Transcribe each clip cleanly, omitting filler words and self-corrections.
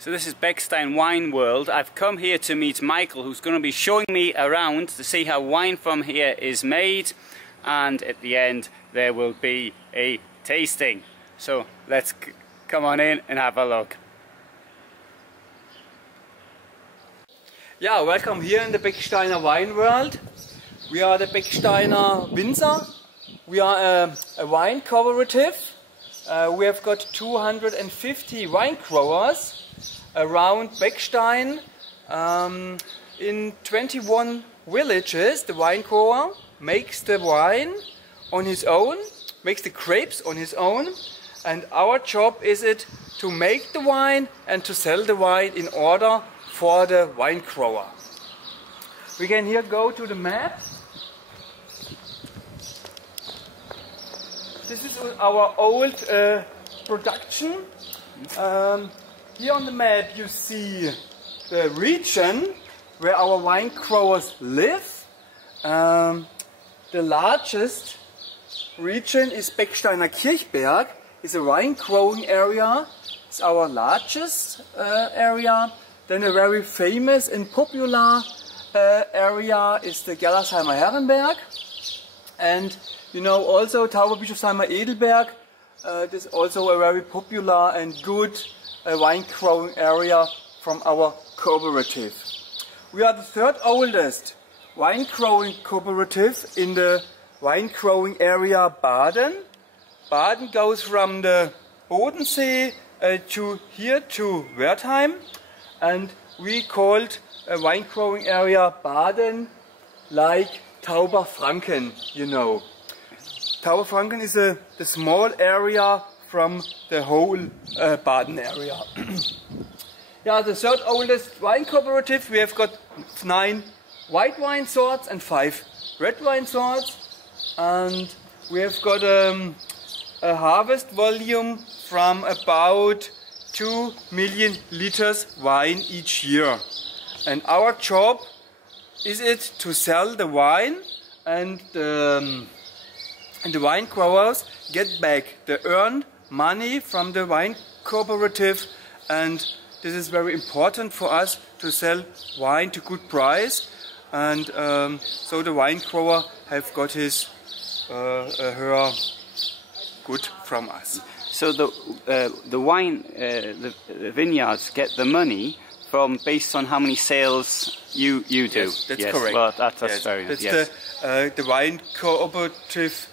So this is Beckstein Wine World. I've come here to meet Michael, who's going to be showing me around to see how wine from here is made, and at the end there will be a tasting. So let's come on in and have a look. Yeah, welcome here in the Becksteiner Wine World. We are the Becksteiner Winzer. We are a wine cooperative. We have got 250 wine growers around Beckstein. In 21 villages, the wine grower makes the wine on his own, makes the grapes on his own, and our job is it to make the wine and to sell the wine in order for the wine grower. We can here go to the map. This is our old production. Here on the map you see the region where our wine growers live. The largest region is Becksteiner Kirchberg. It's a wine growing area. It's our largest area. Then a very famous and popular area is the Gerlersheimer Herrenberg. And you know also Tauber-Bischofsheimer Edelberg. This is also a very popular and good wine growing area from our cooperative. We are the third oldest wine growing cooperative in the wine growing area Baden. Baden goes from the Bodensee to here to Wertheim, and we called a wine growing area Baden like Tauber-Franken, you know. Tauber-Franken is the small area from the whole Baden area. Yeah, the third oldest wine cooperative. We have got 9 white wine sorts and 5 red wine sorts, and we have got a harvest volume from about 2 million liters wine each year. And our job is it to sell the wine, and the wine growers get back the earned money from the wine cooperative, and this is very important for us to sell wine to good price, and so the wine grower have got his her good from us. So the wine, the vineyards get the money from based on how many sales you do. Yes, that's correct. Well, that's yes, very that's yes. the wine cooperative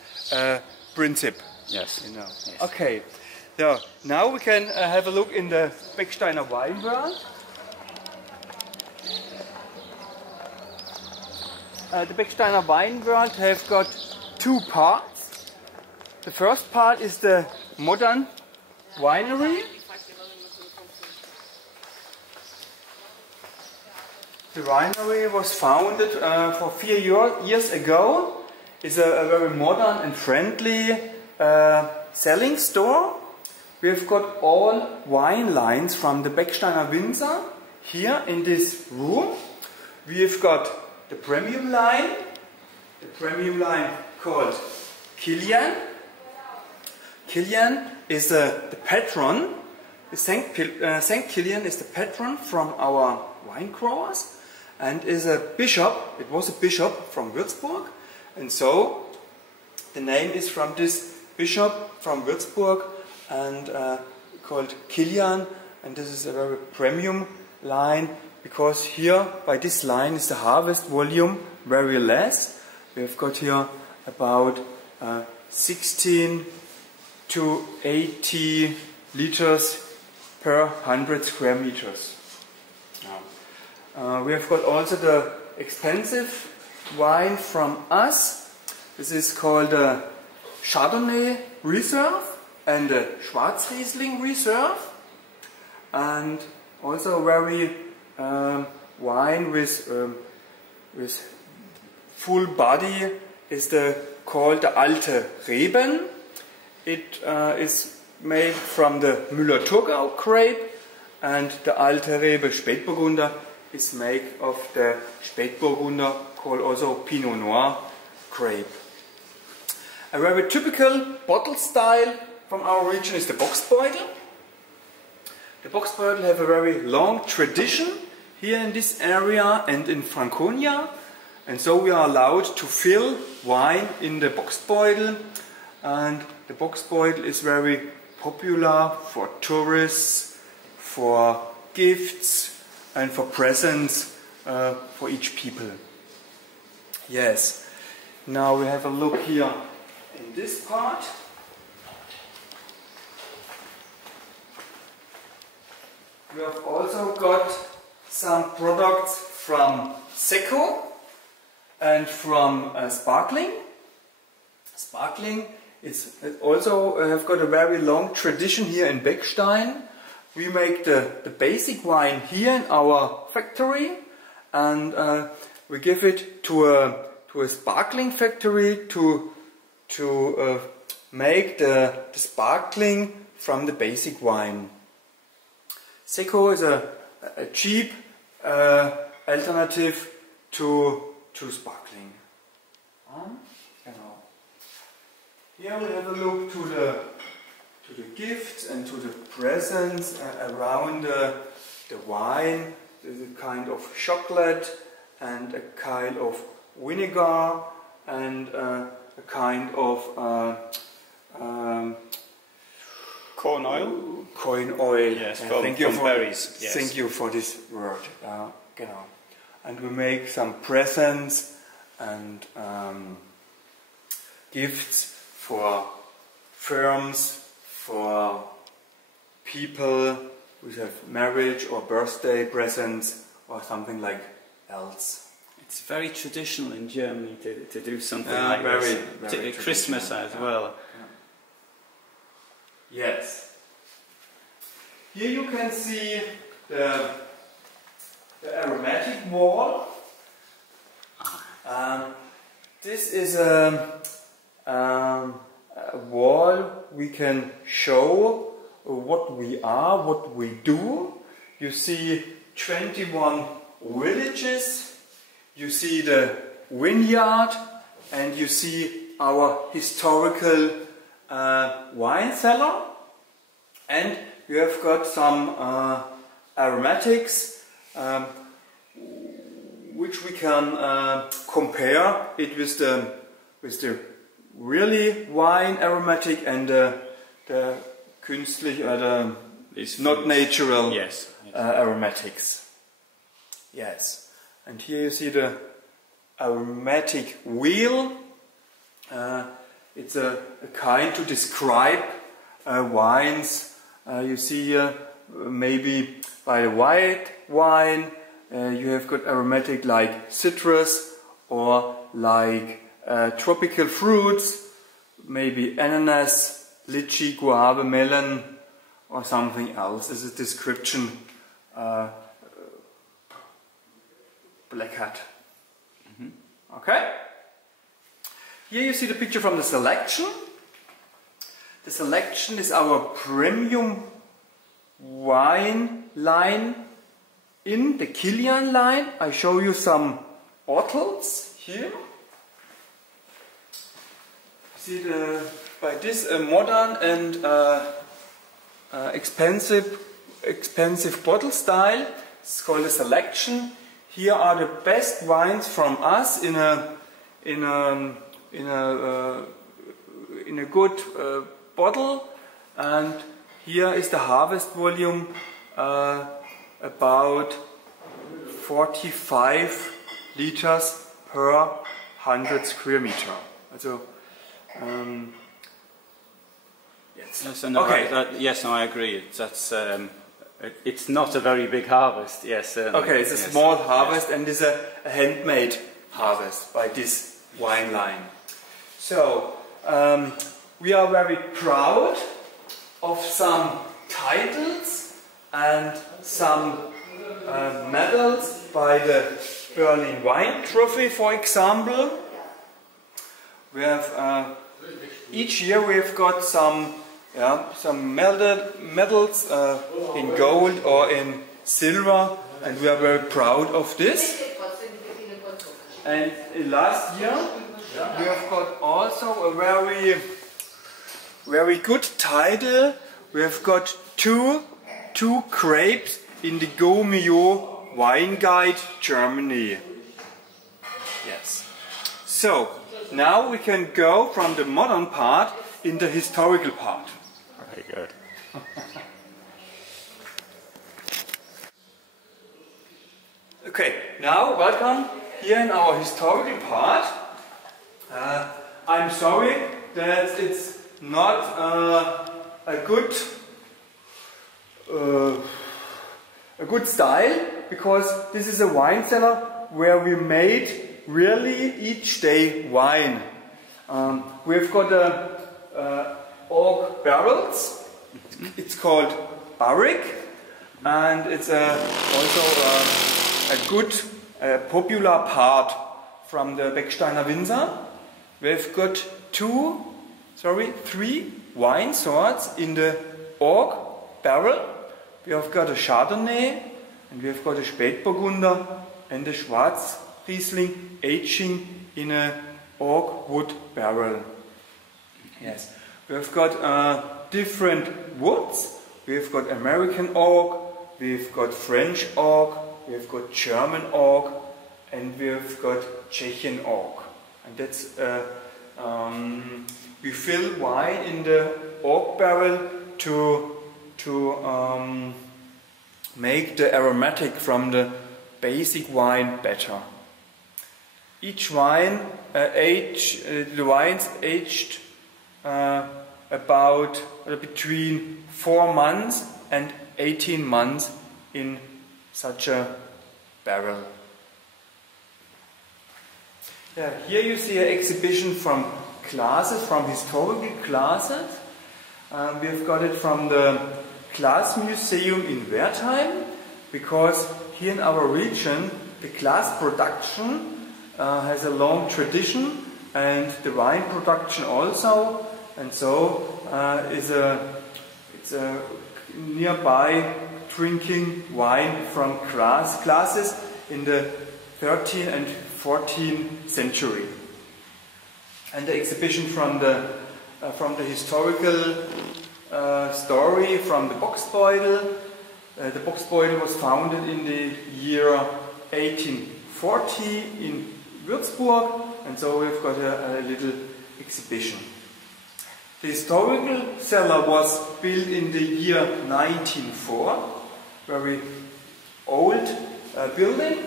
principle. Yes. You know. Yes. Okay. So now we can have a look in the Becksteiner Wine World. The Becksteiner Wine World have got 2 parts. The first part is the modern winery. The winery was founded for 4 years ago. It's a very modern and friendly selling store. We have got all wine lines from the Becksteiner Winzer here in this room. We have got the premium line called Kilian. Kilian is the patron. Saint Kilian is the patron from our wine growers, and is a bishop. It was a bishop from Würzburg, and so the name is from this bishop from Würzburg, and called Kilian. And this is a very premium line, because here by this line is the harvest volume very less. We have got here about 16 to 80 liters per 100 square meters. We have got also the expensive wine from us. This is called the Chardonnay Reserve and the Schwarzriesling Reserve, and also very wine with full body is called the Alte Reben. It is made from the Müller-Thurgau grape, and the Alte Rebe Spätburgunder is made of the Spätburgunder, called also Pinot Noir grape. A very typical bottle style from our region is the Boxbeutel. The Boxbeutel have a very long tradition here in this area and in Franconia, and so we are allowed to fill wine in the Boxbeutel, and the Boxbeutel is very popular for tourists, for gifts and for presents for each people. Yes, now we have a look here in this part. We have also got some products from Seco and from Sparkling. Sparkling is also have got a very long tradition here in Beckstein. We make the basic wine here in our factory, and we give it to a sparkling factory to make the sparkling from the basic wine. Seco is a cheap alternative to sparkling. Here we have a look to the gifts and to the presents around the wine. There's a kind of chocolate and a kind of vinegar and a kind of corn oil. Corn oil. Yes, thank you for berries. Yes. Thank you for this word. Genau. And we make some presents and gifts for firms, for people who have marriage or birthday presents or something like else. It's very traditional in Germany to do something like this. Very Christmas as well. Yeah. Yes. Here you can see the aromatic wall. This is a wall we can show what we are, what we do. You see 21 villages, you see the vineyard, and you see our historical wine cellar, and you have got some aromatics which we can compare it with the really wine aromatic and the künstlich or the not natural aromatics. Yes, and here you see the aromatic wheel. It's a kind to describe wines. You see here maybe by the white wine you have got aromatic like citrus or like tropical fruits, maybe ananas, lychee, guava, melon or something else. This is a description Black Hat. Okay? Here you see the picture from the selection. The selection is our premium wine line in the Kilian line. I show you some bottles here. See by this modern and expensive bottle style. It's called a selection. Here are the best wines from us in a good bottle, and here is the harvest volume about 45 liters per 100 square meter. Also, yes, I agree. It's not a very big harvest. Yes, certainly. Okay, it's a small harvest, and it's a handmade harvest by this wine line. So we are very proud of some titles and some medals by the Berlin Wine Trophy, for example. We have each year we have got some medals in gold or in silver, and we are very proud of this. And last year we have got also a very good title. We have got two 2 grapes in the Gomio Wine Guide Germany. Yes. So, now we can go from the modern part in the historical part. Very good. Okay, now welcome here in our historical part. I'm sorry that it's not a good style, because this is a wine cellar where we made really each day wine. We've got oak barrels. It's called barrique, and it's also a good popular part from the Becksteiner Winzer. We've got 3 wine sorts in the oak barrel. We have got a Chardonnay, and we have got a Spätburgunder and a Schwarzriesling aging in a oak wood barrel. Yes, we have got different woods. We've got American oak, we've got French oak, we've got German oak, and we've got Czechian oak. And that's we fill wine in the oak barrel to make the aromatic from the basic wine better. Each wine the wines aged about between 4 months and 18 months in such a barrel. Yeah, here you see an exhibition from classes, from historical classes. We've got it from the Glass Museum in Wertheim, because here in our region the glass production has a long tradition, and the wine production also, and so it's a nearby drinking wine from glasses in the 13th and 14th century. And the exhibition from the historical story from the Boxbeutel. The Boxbeutel was founded in the year 1840 in Würzburg, and so we've got a little exhibition. The historical cellar was built in the year 1904, very old building,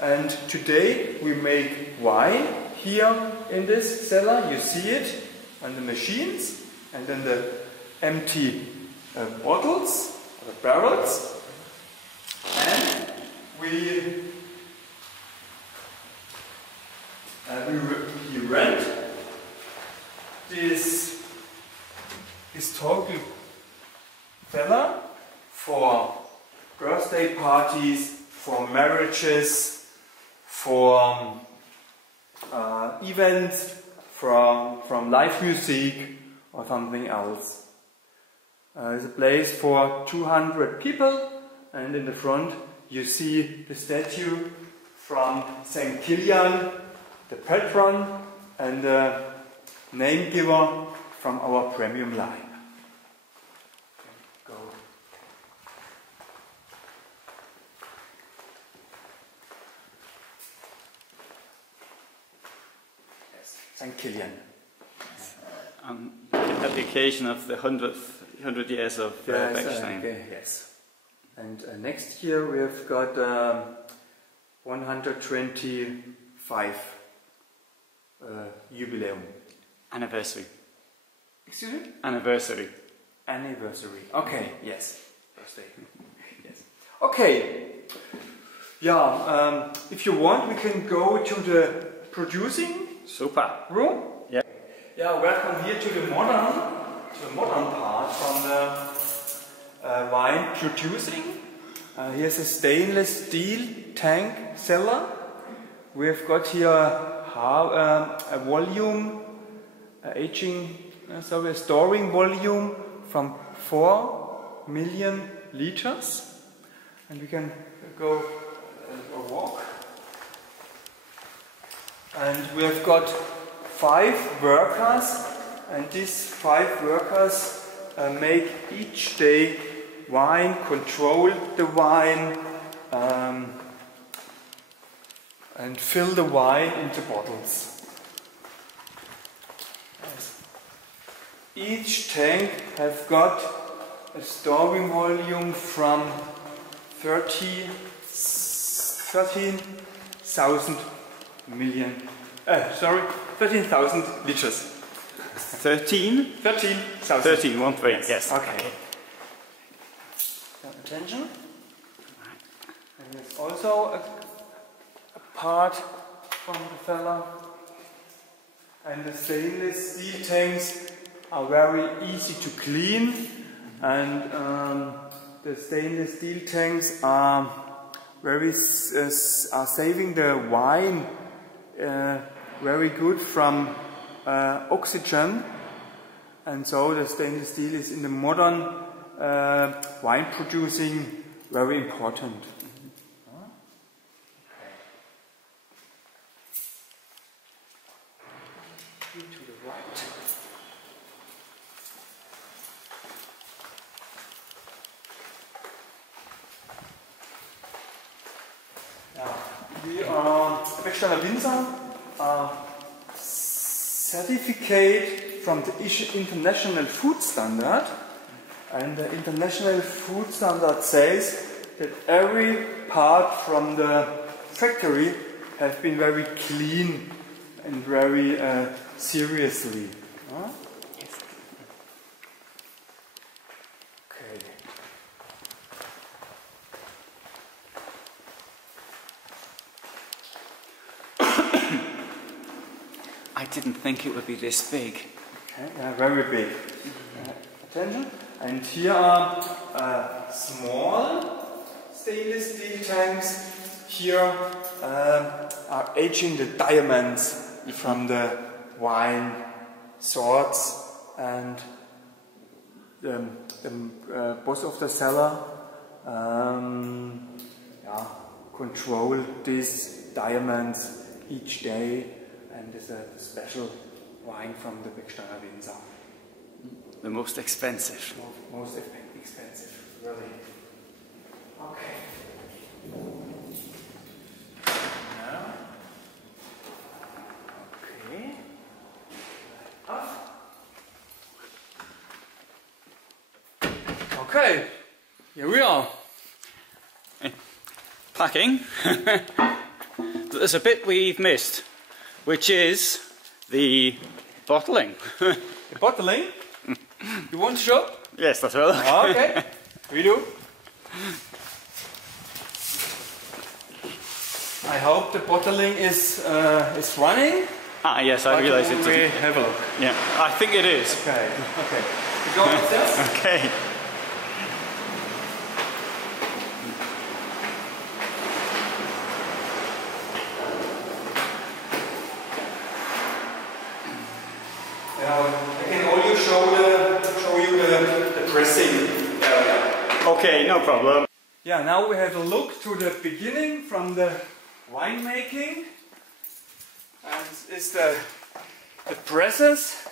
and today we make wine here in this cellar. You see it on the machines and then the empty bottles, or barrels, and we rent this historical cellar for birthday parties, for marriages, for events, from live music or something else. It's a place for 200 people, and in the front you see the statue from St. Kilian, the patron and the name giver from our premium line. Go. Yes, St. Kilian. At the occasion of the 100 years of Beckstein. Yes. And next year we have got 125 jubileum. Anniversary. Excuse me? Anniversary. Anniversary. Okay, yes. Birthday. Yes. Okay. Yeah, if you want, we can go to the producing Super. room. Yeah. Yeah, welcome here to the modern part from the wine producing. Here's a stainless steel tank cellar. We've got here a volume, a storing volume from 4 million liters, and we can go a walk. And we have got 5 workers, and these 5 workers make each day wine, control the wine, and fill the wine into bottles. Each tank have got a storing volume from 13,000 liters. 13? 13,000. 13, 1 3, yes. Okay. So attention. And there's also a part from the fella. And the stainless steel tanks are very easy to clean, and the stainless steel tanks are saving the wine very good from oxygen, and so the stainless steel is in the modern wine producing very important. To the right. We are Becksteiner Winzer certificate from the International Food Standard, and the International Food Standard says that every part from the factory has been very clean and very seriously. Yes. Okay. I didn't think it would be this big. Okay, very big. Attention. And here are small stainless steel tanks. Here are aging the diamonds from the wine sorts, and the boss of the cellar control these diamonds each day, and there's a special wine from the Becksteiner Winzer. The most expensive. Most expensive, really. Okay. Now. Okay. Off. Okay. Here we are. Packing. There's a bit we've missed, which is the bottling. The bottling? You want to show? Yes, that's well. Okay, we do. I hope the bottling is running. Ah, yes, I realise it. We have a look. Yeah, I think it is. Okay, okay. We go upstairs? Okay. I can only show you the pressing area. Okay, no problem. Yeah, now we have a look to the beginning from the winemaking. And this is the presses.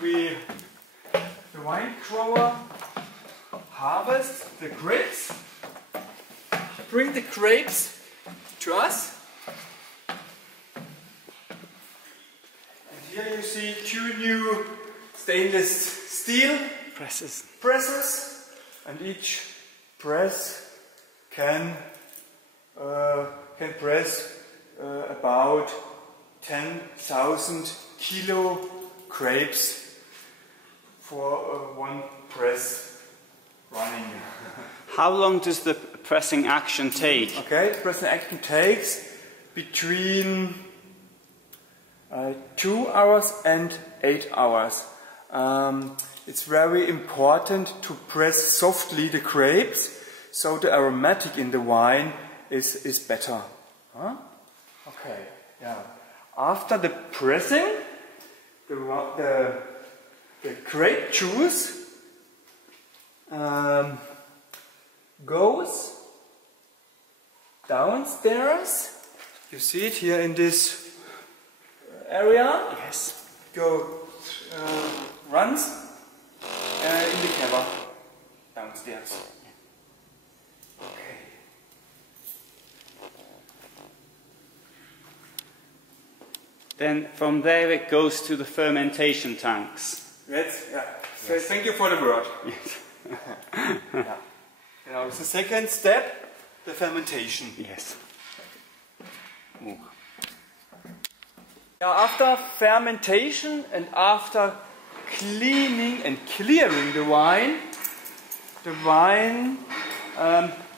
The wine grower harvests the grapes, bring the grapes to us. Here you see two new stainless steel presses, and each press can press about 10,000 kilo grapes for one press running. How long does the pressing action take? Okay, the pressing action takes between 2 hours and 8 hours. It's very important to press softly the grapes, so the aromatic in the wine is better. Huh? Okay, yeah. After the pressing, the grape juice goes downstairs. You see it here in this area. Yes. Runs in the keller downstairs. Okay. Then from there it goes to the fermentation tanks. Yes, yeah. So thank you for the word. Yeah. Now, the second step, the fermentation. Yes. Ooh. Yeah, after fermentation and after cleaning and clearing the wine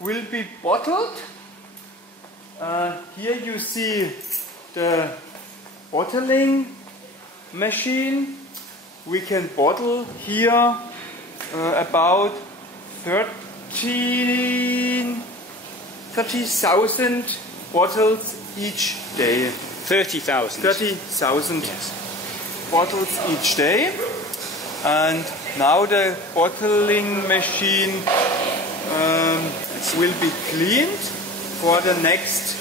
will be bottled. Here you see the bottling machine. We can bottle here about 30,000 bottles each day. 30,000. 30,000 yes. bottles each day. And now the bottling machine will be cleaned for the next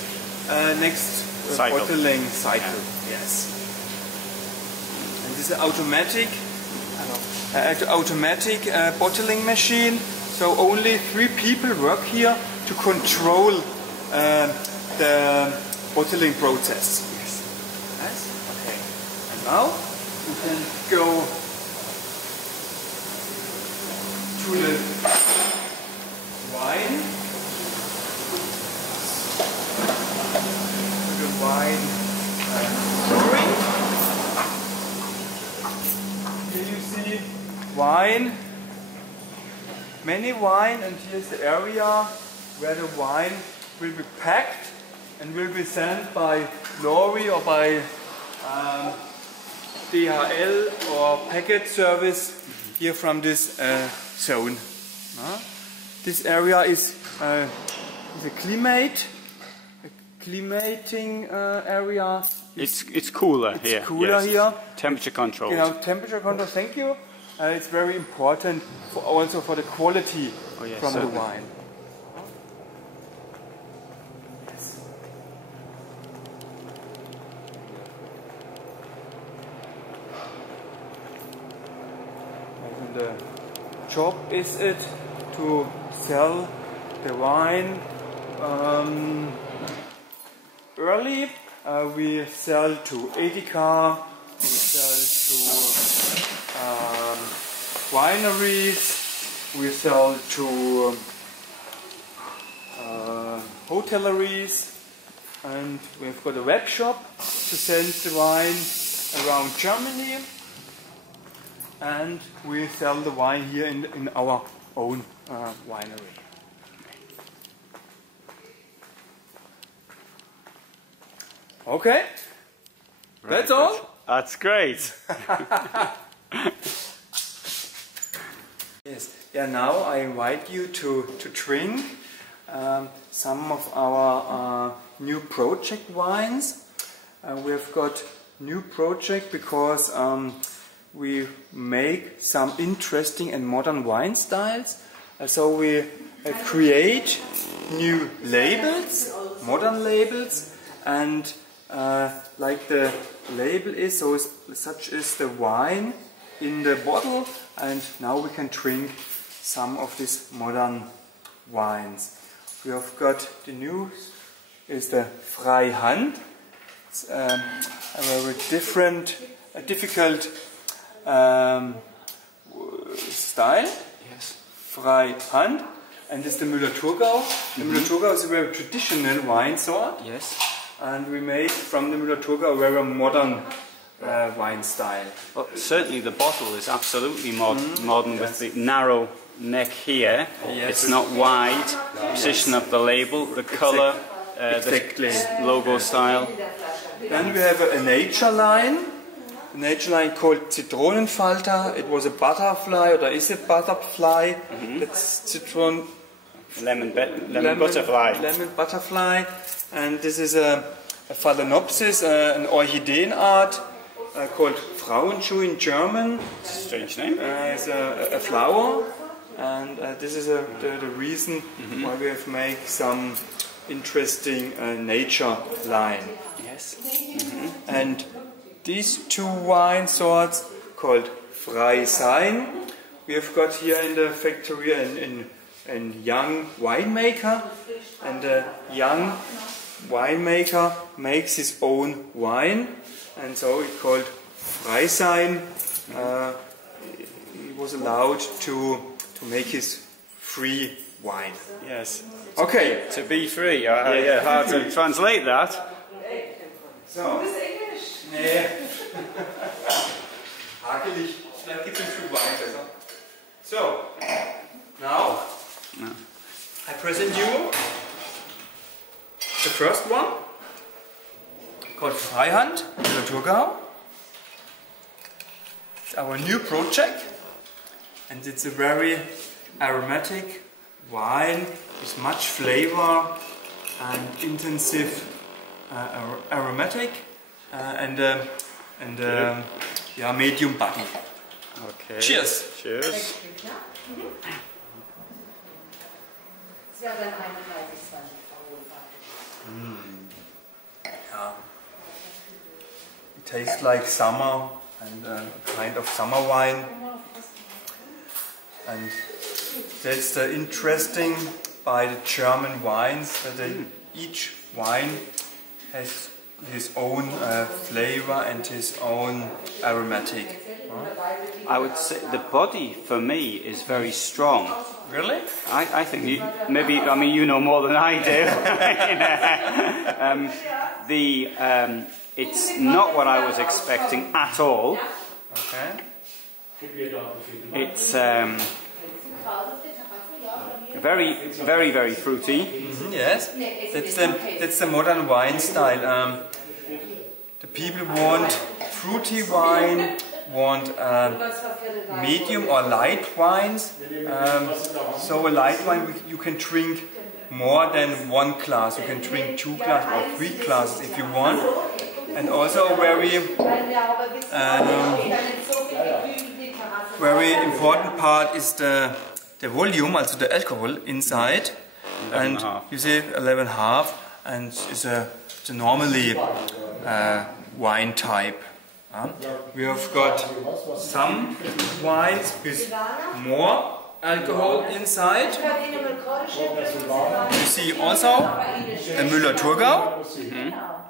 cycle. bottling cycle. Yeah. Yes. And this is an automatic bottling machine. So only 3 people work here to control the bottling process. Yes. Yes. Okay. And now we can go to the wine. Pouring. Here you see wine, many wine, and here's the area where the wine will be packed and will be sent by lorry or by DHL or packet service here from this zone. This area is a climating area. It's cooler here. It's cooler yes. here. Temperature control. You know, temperature control. Thank you. It's very important also for the quality yes, from certainly. the wine. And the job is it to sell the wine early. We sell to Edeka, we sell to wineries, we sell to hoteleries, and we've got a web shop to send the wine around Germany, and we sell the wine here in our own winery. Okay, that's all. That's great. Yes. Yeah. Now I invite you to drink some of our new project wines. We've got new project because we make some interesting and modern wine styles. So we create new labels, modern labels, and like the label is, so such is the wine in the bottle, and now we can drink some of these modern wines. We have got the new is the Freihand. It's a very difficult style. Yes. Freihand, and this is the Müller-Thurgau. The Müller-Thurgau is a very traditional wine sort. Yes. And we made from the Müller-Thurgau a very modern wine style. Well, certainly the bottle is absolutely modern with the narrow neck here. Yes. It's not wide. Position of the label, the color, Exactly. the logo style. Then we have a nature line. A nature line called Zitronenfalter. It was a butterfly, or is a butterfly. That's citron. Lemon butterfly. Lemon butterfly. And this is a Phalaenopsis, an orchideenart called Frauenschuh in German. Strange name. It's a flower, and this is the reason why we have made some interesting nature line. Yes. And these two wine sorts called Frei Sein we have got here in the factory a young winemaker, and the young winemaker makes his own wine, and so it's called Freisein. He was allowed to make his free wine. Yes. Okay. To be free. Yeah, hard to translate that. So. Nee. Hakelig. Vielleicht gibt es ein Stück Wein besser. So. Now, I present you the first one, called Freihand, Lauda-Königshofen. It's our new project, and it's a very aromatic wine with much flavor and intensive aromatic and yeah, medium body. Okay. Cheers! Cheers. Yeah. It tastes like summer and a kind of summer wine. And that's the interesting by the German wines, that each wine has his own flavor and his own aromatic. I would say the body for me is very strong. Really? I think you, maybe, I mean, you know more than I do. It's not what I was expecting at all. Okay. It's very fruity. Yes, that's the modern wine style. The people want fruity wine, want medium or light wines. So a light wine you can drink more than one glass. You can drink 2 glasses or 3 glasses if you want. And also very important part is the volume, also the alcohol inside. And you see 11.5, and it's a normally wine type. We have got some wines with more alcohol inside. You see also the Müller-Thurgau.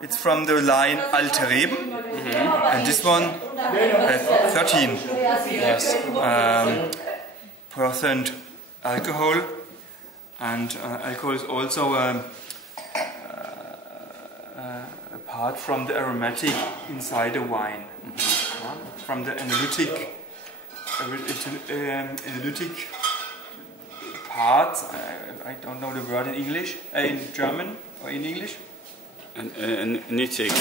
It's from the line Alte Reben, and this one has 13 percent alcohol, and alcohol is also apart from the aromatic inside the wine, from the analytic parts. I don't know the word in English, in German or in English. Analytic.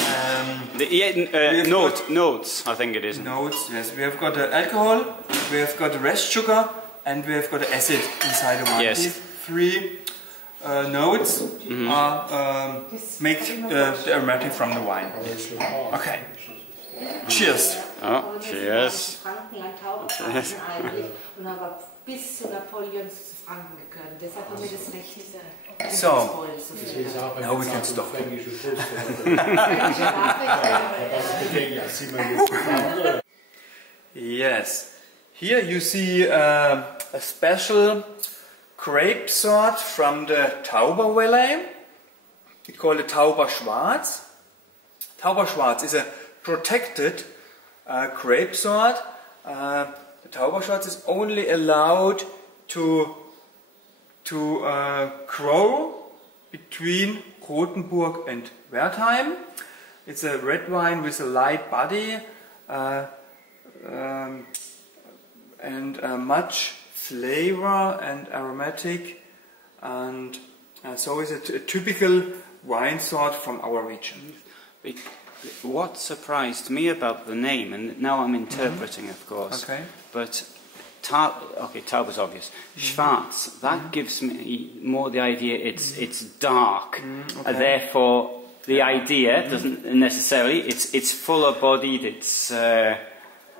Notes, I think it is. Notes, yes. We have got the alcohol, we have got the rest sugar, and we have got the acid inside the wine. Yes. These 3 notes make the aromatic from the wine. Okay. Cheers. Oh, cheers. So, now we can stop. Yes. Here you see a special grape sort from the Tauber Valley. We call it Tauber-Schwarz. Tauber-Schwarz is a protected grape sort. The Tauber-Schwarz is only allowed to grow between Rothenburg and Wertheim. It's a red wine with a light body and much flavor and aromatic, and so it's a typical wine sort from our region. What surprised me about the name, and now I'm interpreting, of course, but Tauber's obvious. Schwarz, that gives me more the idea it's dark, therefore the idea doesn't necessarily, it's fuller bodied, it's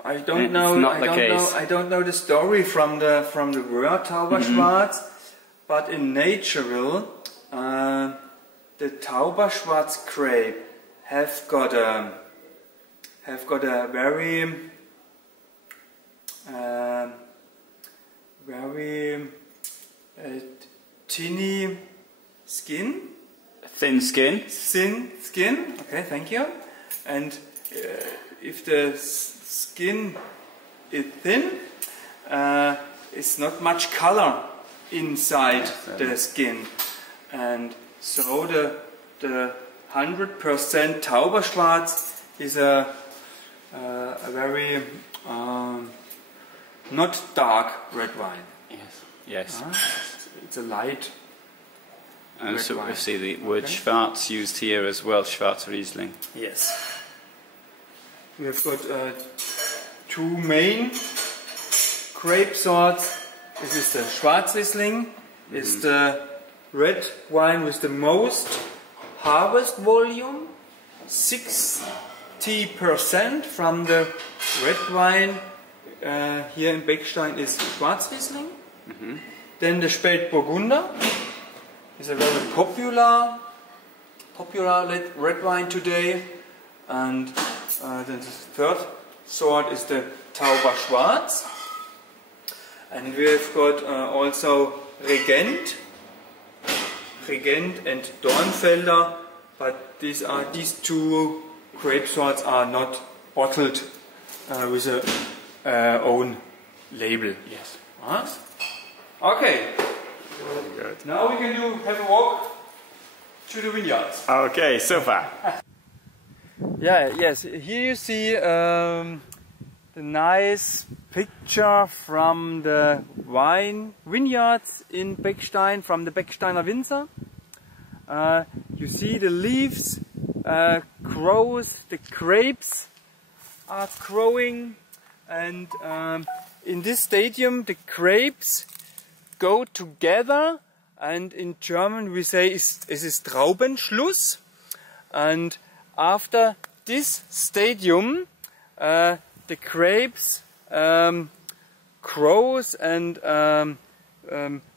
I don't know the story from the word Tauber-Schwarz, but in natural the Tauber-Schwarz grape have got a very very tiny skin. Thin skin. Thin skin. Okay, thank you. And if the skin is thin, it's not much color inside the skin, and so the 100% Tauber-Schwarz is a very not dark red wine. Yes. Yes. It's a light. And red so wine. we see the word Schwarz used here as well, Schwarz Riesling. Yes. We have got two main grape sorts. This is the Schwarzriesling. It's the red wine with the most harvest volume. 60% from the red wine here in Beckstein is Schwarzriesling. Then the Spätburgunder is a very popular red wine today. And then the third sort is the Tauber-Schwarz. And we have got also Regent and Dornfelder, but these two grape sorts are not bottled with a own label. Yes. Okay. Good. Now we can have a walk to the vineyards. Okay, super. Yes. Here you see the nice picture from the vineyards in Beckstein, from the Becksteiner Winzer. You see the leaves grows, the grapes are growing, and in this stadium the grapes go together, and in German we say es ist Traubenschluss. And after this stadium the grapes grows and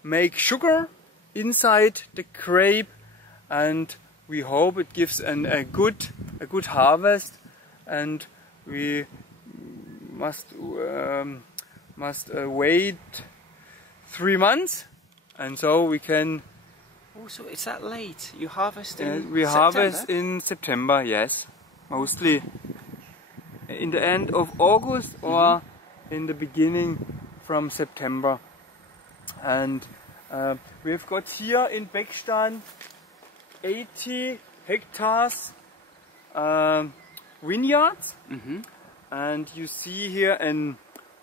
make sugar inside the grape, and we hope it gives a good harvest, and we must wait 3 months, and so we can. Oh, so it's that late? You harvest in we September? harvest in September, yes, mostly in the end of August or in the beginning from September. And we've got here in Beckstein 80 hectares vineyards, and you see here a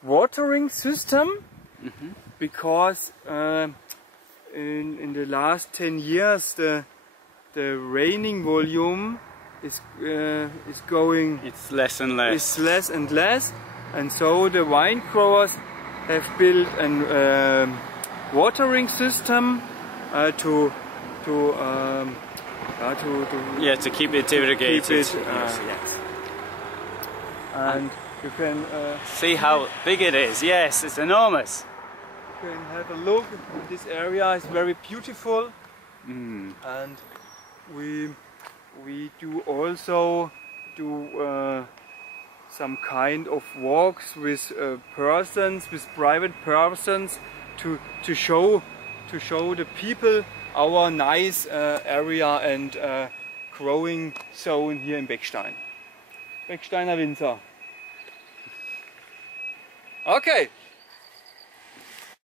watering system, because in the last 10 years the raining volume is going. It's less and less. It's less and less, and so the wine growers have built a watering system to keep it irrigated. Yes. And you can see how big it is. Yes, it's enormous. You can have a look. This area is very beautiful, and we do also some kind of walks with private persons, to show the people our nice area and growing zone here in Beckstein. Becksteiner Winzer. Okay.